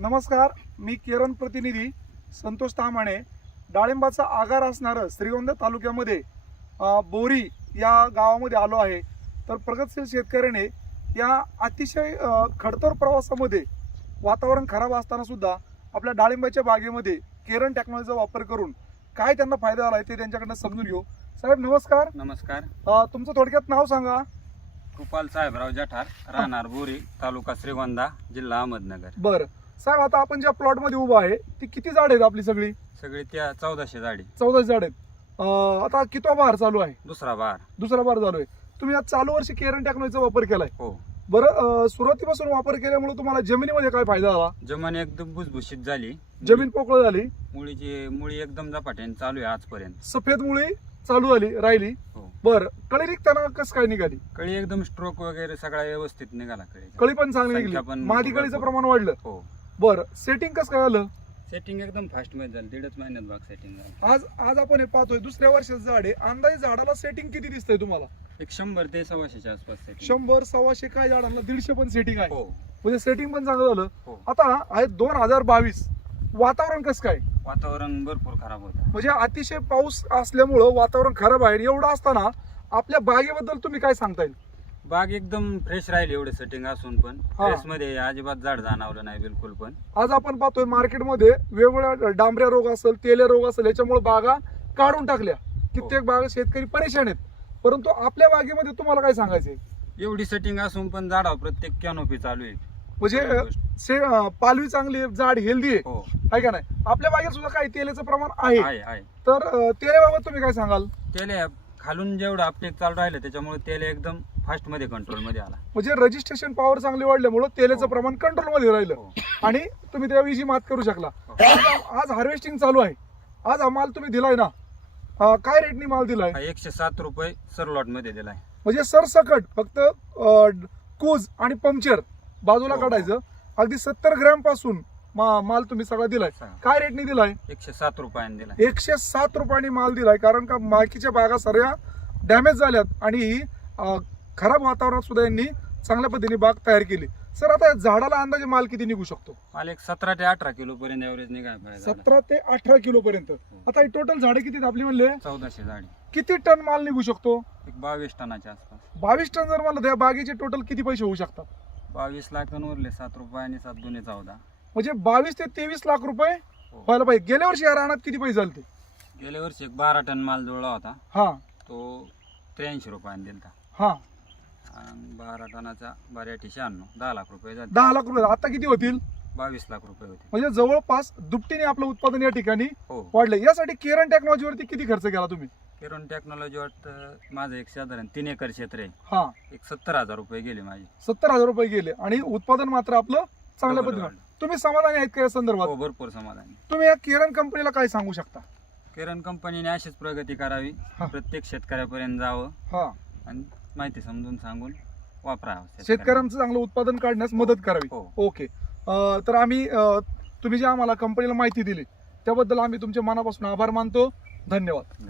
नमस्कार मी केरन प्रतिनिधी संतोष तामाणे. डाळिंबाचा आगार असणारं श्रीगोंदा तालुक्यामध्ये बोरी या गावामध्ये आलो आहे. तर प्रगतशील शेतकऱ्याने या अतिशय खडतर प्रवासामध्ये वातावरण खराब असताना सुद्धा आपल्या डाळिंबाच्या बागेमध्ये केरन टेक्नॉलॉजीचा वापर करून काय त्यांना फायदा झाला आहे ते त्यांच्याकडनं समजून घेऊ. साहेब नमस्कार. नमस्कार. अ, तुमचं थोडक्यात नाव सांगा. कृपाल साहेबराव जठार राहणार बोरी तालुका श्रीगोंदा जिल्हा अहमदनगर. बरं. साहेब आता आपण ज्या प्लॉटमध्ये उभं आहे ती किती झाड आहेत आपली सगळी? सगळी त्या चौदाशे झाडी. चौदा झाड आहेत. अं, आता कितवा बहार चालू आहे? दुसरा बार दुसरा बार चालू आहे. तुम्ही आज चालू वर्षी केरन टेक्नॉलॉजीचा वापर केलाय. हो. बरं अं, सुरुवातीपासून वापर केल्यामुळे तुम्हाला जमिनीमध्ये काय फायदा झाला? जमीन एकदम भुसभुशीत झाली. जमीन पोकळ झाली. मुळीची मुळी एकदम झपाट्याने चालू आहे आजपर्यंत. सफेद मुळी चालू झाली राहिली. हो. बरं कळी निघताना कसं काय निघाली? कळी एकदम स्ट्रोक वगैरे सगळा व्यवस्थित निघाला कळी कळी पण चांगली संख्या निघली. पण मादी कळीचं भरपूर. प्रमाण वाढलं. हो. बरं सेटिंग कसं काय आलं? सेटिंग एकदम फास्टमध्ये झालं दीडच महिन्यात बाग सेटिंग झालं. आज आज आपण हे पाहतोय दुसऱ्या वर्षाचं झाड आहे. अंदाजे झाडाला सेटिंग किती दिसतंय तुम्हाला? एक शंभर ते सव्वाशेच्या आसपास सेटिंग शंभर सव्वाशे काय झाडांना दीडशे पण सेटिंग आहे. हो. म्हणजे सेटिंग पण चांगलं झालं. हो. आता आहे दोन हजार बावीस. वातावरण कसं काय? वातावरण भरपूर खराब होतं. म्हणजे अतिशय पाऊस असल्यामुळं वातावरण खराब आहे. एवढं असताना आपल्या बागेबद्दल तुम्ही काय सांगता येईल? बाग एकदम फ्रेश राहील एवढे सेटिंग असून पण. हा. फ्रेशमध्ये अजिबात झाड जाणवलं नाही बिलकुल पण. आज आपण पाहतोय मार्केटमध्ये वेगवेगळ्या डांबऱ्या रोग असेल तेल्या रोग असेल याच्यामुळे बागा काढून टाकल्या. कित्येक बागा शेतकरी परेशान आहेत. परंतु आपल्या बागेमध्ये तुम्हाला काय सांगायचंय? एवढी सेटिंग असून पण झाडावर प्रत्येक कॅनोपी चालू आहे. म्हणजे अं, से- अं, पालवी चांगली आहे, झाड हेल्दी आहे. हो. आहे का नाही? आपल्या बागेत सुद्धा काही तेलाचं प्रमाण आहे. आहे आहे. तर अं, तेलाबाबत तुम्ही काय सांगाल? तेले खालून जेवढं अपटेक चालू राहिलं त्याच्यामुळे तेल एकदम फास्टमध्ये कंट्रोलमध्ये आला. म्हणजे रजिस्ट्रेशन पॉवर चांगली वाढल्यामुळे तेलाचं हो. प्रमाण कंट्रोलमध्ये राहिलं. हो. आणि तुम्ही त्याविषयी मात करू शकला. हो. आज- आज हार्वेस्टिंग चालू आहे. आज हा माल तुम्ही दिलाय ना? अं, काय रेटनी माल दिलाय? हा एकशे सात रुपये सरलॉटमध्ये दिलाय. म्हणजे सरसकट फक्त अं, कूज आणि पंक्चर बाजूला हो. काढायचं. अगदी सत्तर ग्रॅमपासून मा- माल तुम्ही सगळा दिलाय. काय रेटनी दिलाय? एकशे सात रुपयाने दिलाय. एकशे सात रुपयांनी माल दिलाय. कारण का बाकीच्या बागा सर्या डॅमेज झाल्यात आणि अं, खराब वातावरणात सुद्धा यांनी चांगल्या पद्धतीने बाग तयार केली. सर आता झाडाला अंदाजे माल किती निघू शकतो? मला एक सतरा ते अठरा किलो पर्यंत एव्हरेज निघाय. सतरा ते अठरा किलो पर्यंत. आता ही टोटल झाडे किती आहेत आपली म्हणले? चौदाशे झाडी. किती टन माल निघू शकतो? एक बावीस टनाच्या आसपास. बावीस टन जर मला त्या बागेचे टोटल किती पैसे होऊ शकतात? बावीस लाख उरले सात रुपये आणि सात दोन्ही चौदा. म्हणजे बावीस ते तेवीस लाख रुपये हो. व्हायला पाहिजे. गेल्या वर्षी या रानात किती पैसे झाले गेल्या वर्षी एक बारा टन माल जुळला होता. हा. तो त्र्याऐंशी रुपयाने दिलता. हा. आणि बारा टनाचा बाऱ्याटी शहाण्णव दहा लाख रुपये दहा लाख रुपये. आता किती होतील? बावीस लाख रुपये होते म्हणजे जवळपास दुपटीने आपलं उत्पादन या ठिकाणी हो. वाढले यासाठी केरन टेक्नॉलॉजीवरती किती खर्च केला तुम्ही? किरण टेक्नॉलॉजी वाटतं माझं एक साधारण तीन एकर क्षेत्र आहे. हा. एक सत्तर हजार रुपये गेले माझे. सत्तर हजार रुपये गेले. आणि उत्पादन मात्र आपलं चांगल्या डबल पद्धतीने. वाढलं. तुम्ही समाधानी आहेत का या संदर्भात? हो भरपूर समाधानी तुम्ही या केरन कंपनीला काय सांगू शकता? किरण कंपनीने अशीच प्रगती करावी. हा. प्रत्येक शेतकऱ्यापर्यंत जावं. हा. आणि माहिती समजून सांगून वापरावं शेतकऱ्यांचं चांगलं उत्पादन काढण्यास मदत करावी. हो. ओके. अं, तर आम्ही अं, तुम्ही जी आम्हाला कंपनीला माहिती दिली त्याबद्दल आम्ही तुमच्या मनापासून आभार मानतो. धन्यवाद.